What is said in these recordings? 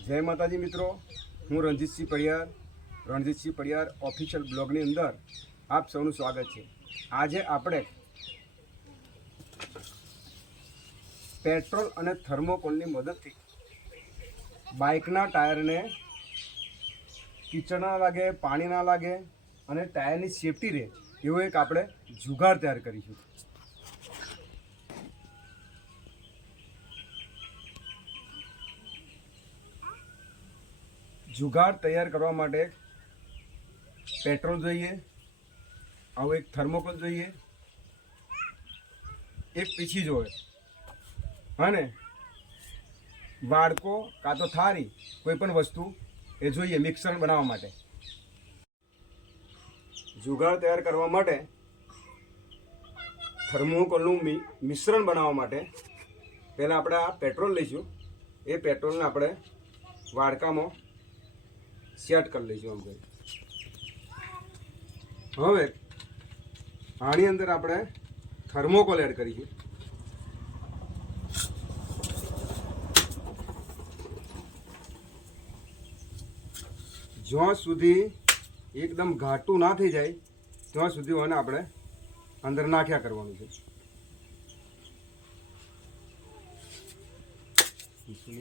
જય માતાજી મિત્રો, હું રણજીતસિંહ પડિયાર ઓફિશિયલ બ્લોગની અંદર આપ સૌનું સ્વાગત છે। આજે આપણે પેટ્રોલ અને થર્મોકોલની મદદથી બાઇકના ટાયરને કીચડ ના લાગે, પાણી ના લાગે અને ટાયરની સેફટી રહે એવો એક આપણે જુગાડ તૈયાર કરીશું। जुगाड़ तैयार करवा माटे पेट्रोल जोईए, आव एक थर्मोकोल जोईए, एक पीछी जोए हाँ वाड़को का तो थारी कोईपण वस्तु ए जोईए मिक्सर बनावा माटे। जुगाड़ तैयार करवा माटे थर्मोकोलनुं मिश्रण बनावा माटे पहला आपणे आ पेट्रोल लईशुं। ए पेट्रोलने आपणे वाड़कामां सेट कर लीजिए। हम हवे आनी अंदर आपणे थर्मोकोल एड करीए। ज्यां सुधी एकदम घाटू ना थई जाए त्यां सुधी ओने आपणे अंदर नाख्या करवानुं छे।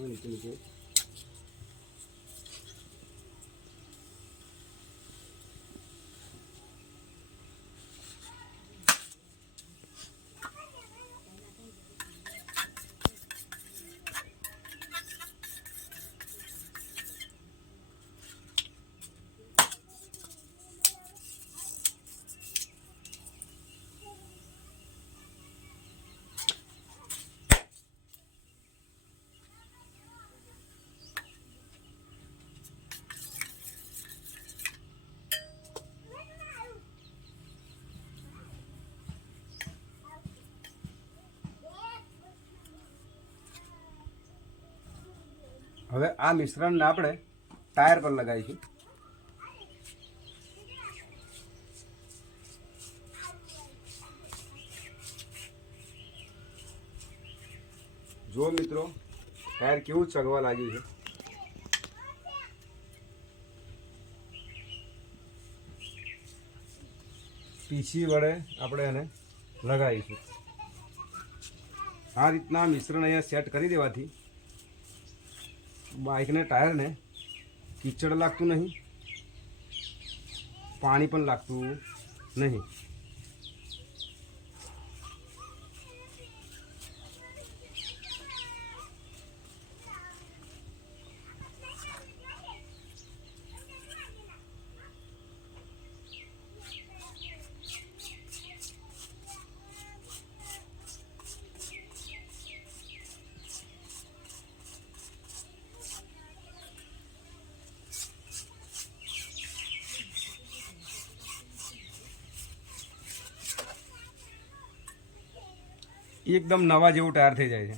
नीचे હવે આ મિશ્રણને આપણે ટાયર પર લગાવીશું। જો મિત્રો ટાયર કેવું ચગવા લાગ્યું છે। પીછી વડે આપણે એને લગાવીશું। આ રીતના મિશ્રણ અહીંયા સેટ કરી દેવાથી बाइक ने टायर ने कीचड़ लागतु नहीं, पानी पण लागतु नहीं। एकदम नवा जेवुं टायर थई जाय छे।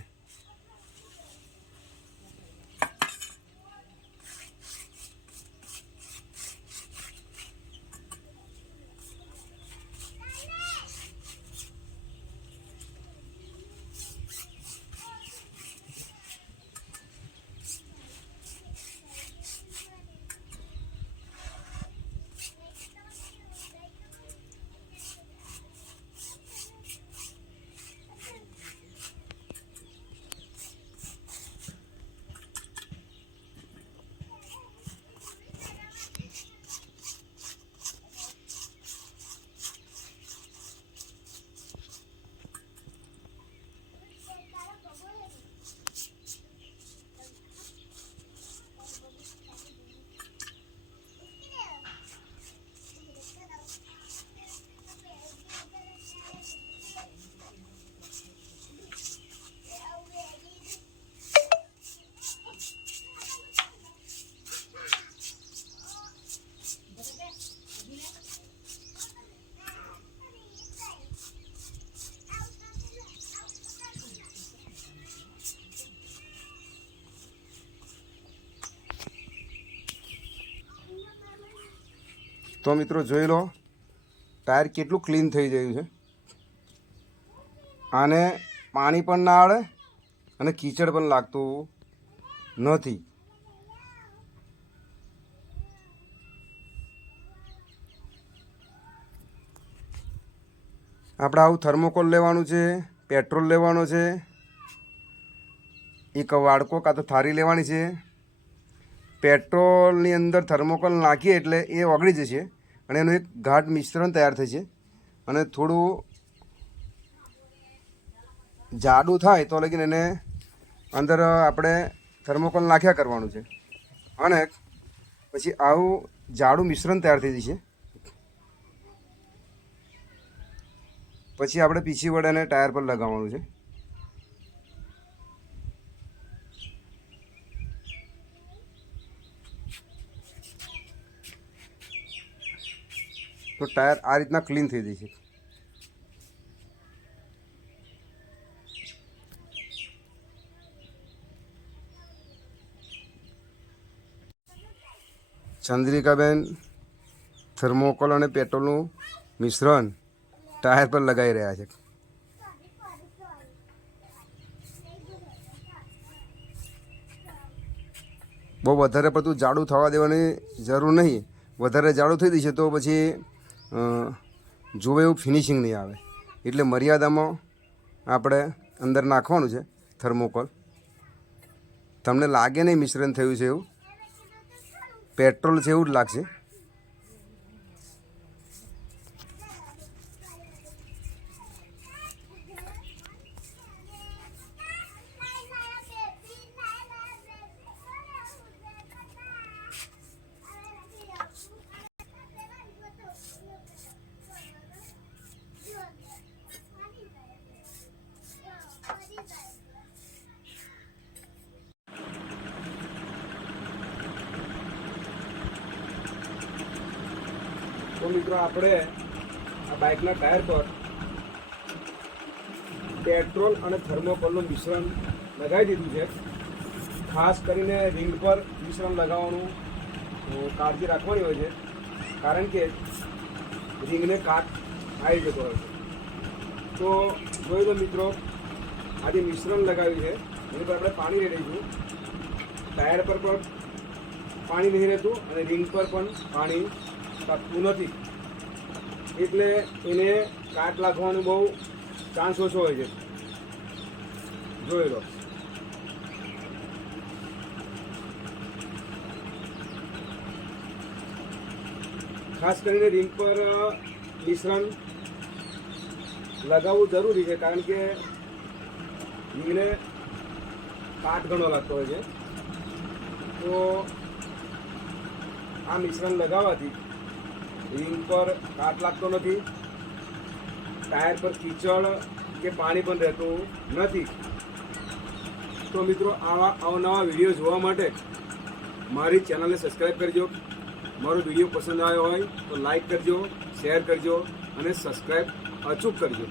तो मित्रों જોઈ લો टायर કેટલું ક્લીન થઈ ગયું છે। આને પાણી પણ ના અડે અને કીચડ પણ લાગતું નથી। આપણે આવું થર્મોકોલ લેવાનું છે, પેટ્રોલ લેવાનો છે, એક વાડકો કાં તો થાળી લેવાની છે. પેટ્રોલની અંદર થર્મોકોલ નાખીએ એટલે એ ઓગળી જશે અને એનું એક ઘાટ મિશ્રણ તૈયાર થશે અને થોડું જાડું થાય તો લગીને એને અંદર આપણે થર્મોકોલ નાખ્યા કરવાનું છે અને પછી આવું જાડું મિશ્રણ તૈયાર થઈ જશે. પછી આપણે પીછી વડે એને ટાયર પર લગાવવાનું છે. તો ટાયર આ રીતના ક્લીન થઈ જશે. ચંદ્રિકાબેન થર્મોકોલ અને પેટ્રોલનું મિશ્રણ ટાયર પર લગાવી રહ્યા છે. બહુ વધારે પડતું જાડું થવા દેવાની જરૂર નહીં. વધારે જાડું થઈ જશે તો પછી જોવે એવું ફિનિશિંગ નહીં આવે. એટલે મર્યાદામાં આપણે અંદર નાખવાનું છે થર્મોકોલ. તમને લાગે નહીં મિશ્રણ થયું છે એવું, પેટ્રોલ છે એવું જ લાગશે. તો મિત્રો આપણે આ બાઇકના ટાયર પર પેટ્રોલ અને થર્મોકોલનું મિશ્રણ લગાવી દીધું છે. ખાસ કરીને રિંગ પર મિશ્રણ લગાવવાનું કાળજી રાખવાની હોય છે, કારણ કે રિંગને કાટ આવી જતો હોય છે. તો જોઈ લો મિત્રો, આજે મિશ્રણ લગાવ્યું છે એની પર આપણે પાણી રેડી દઈશું. ટાયર પર પણ પાણી નહીં રહેતું અને રિંગ પર પણ પાણી ટકતું નથી, એટલે એને કાટ લાગવાનો બહુ ચાન્સ ઓછો હોય છે. જોઈ લો. ખાસ કરીને રિંગ પર મિશ્રણ લગાવવું જરૂરી છે, કારણ કે રિંગને કાટ ઘણો લાગતો હોય છે. તો આ મિશ્રણ લગાવવાથી રિંગ પર કાટ લાગતો નથી, ટાયર પર કીચડ કે પાણી પણ રહેતું નથી. તો મિત્રો આવા અવનવા વિડીયો જોવા માટે મારી ચેનલને સબસ્ક્રાઈબ કરજો. મારો વિડીયો પસંદ આવ્યો હોય તો લાઈક કરજો, શેર કરજો અને સબસ્ક્રાઈબ અચૂક કરજો.